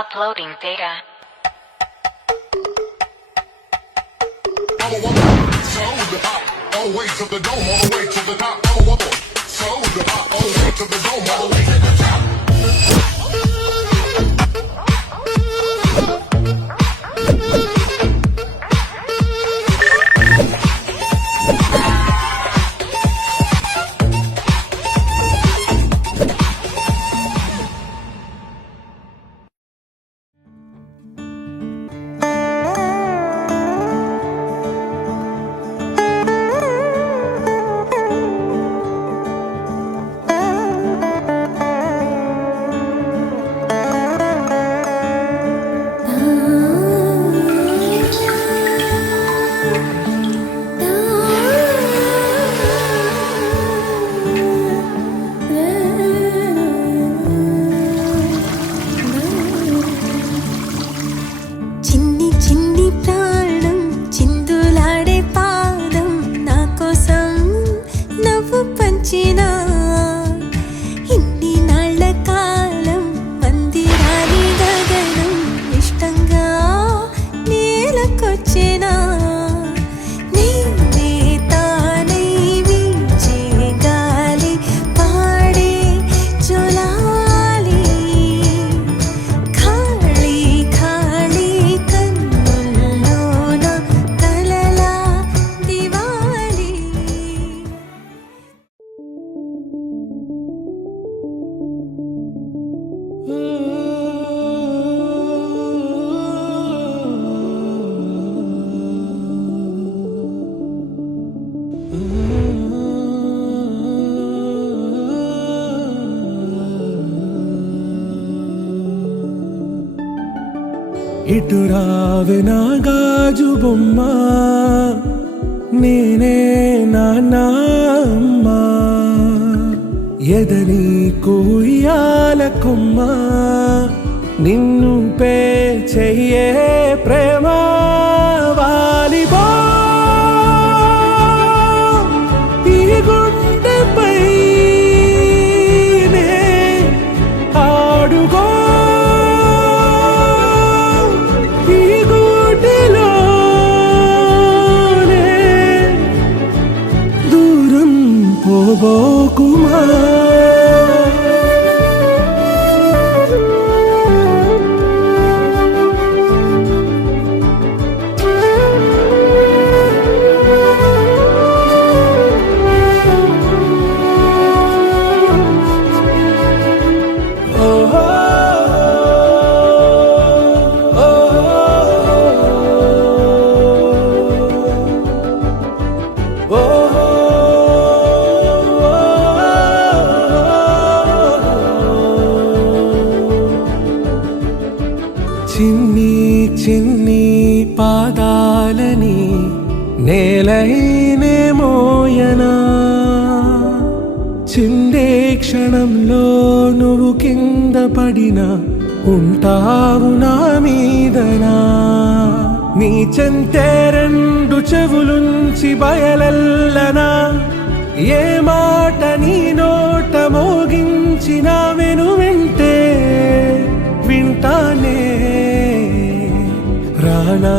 Uploading data. I'm a woman, so the pop, all the way to the dome, all the way to the top. I'm a woman, so the pop, all the way to the dome, all the way to the top. ఇటు రావే నా గాజు బొమ్మ, నేనే నాన్నమ్మ, ఎదని కుయ్యాల కొమ్మ, నిన్ను pay చెయ్యే ప్రేమ వాలిబా ఈ గుండెపై ఆడుగో పోబోకుమా చిన్ని చిన్ని పాదాలని నేలైనే మోయనా, చిందే క్షణంలో నువ్వు కింద పడినా ఉంటావు నా మీదనా, నీ చెంతే రెండు చెవులుంచి బయలెల్లనా, ఏ మాట నీ నోట మోగించిన వెను వింటే వింటానే, రానా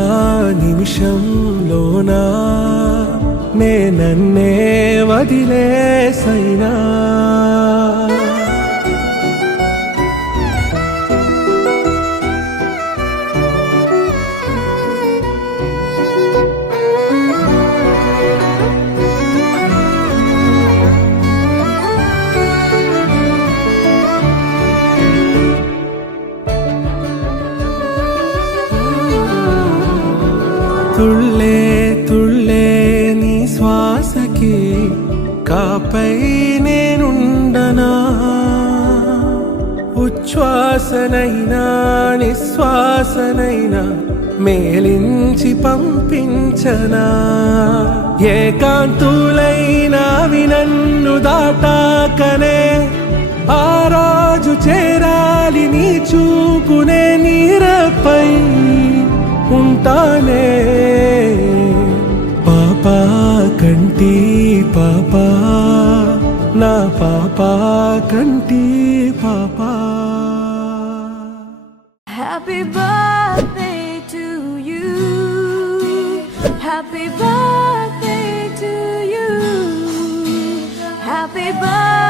నిమిషంలోనా నే నన్నే వదిలేసైనా. తుళ్ళే తుళ్ళే నీ శ్వాసకి కాపై నేనుండనా, ఉచ్ఛ్వాసనైనా నిశ్వాసనైనా మేలించి పంపించనా, ఏకాంతులైనవి నన్ను దాటాకనే ఆ రోజు చేరాలి నీ చూపునే నీరపై ఉంటానే, పాపా కంటి పాపా నా పాప కంటి పాప. Happy birthday to you. Happy birthday to you. Happy birthday.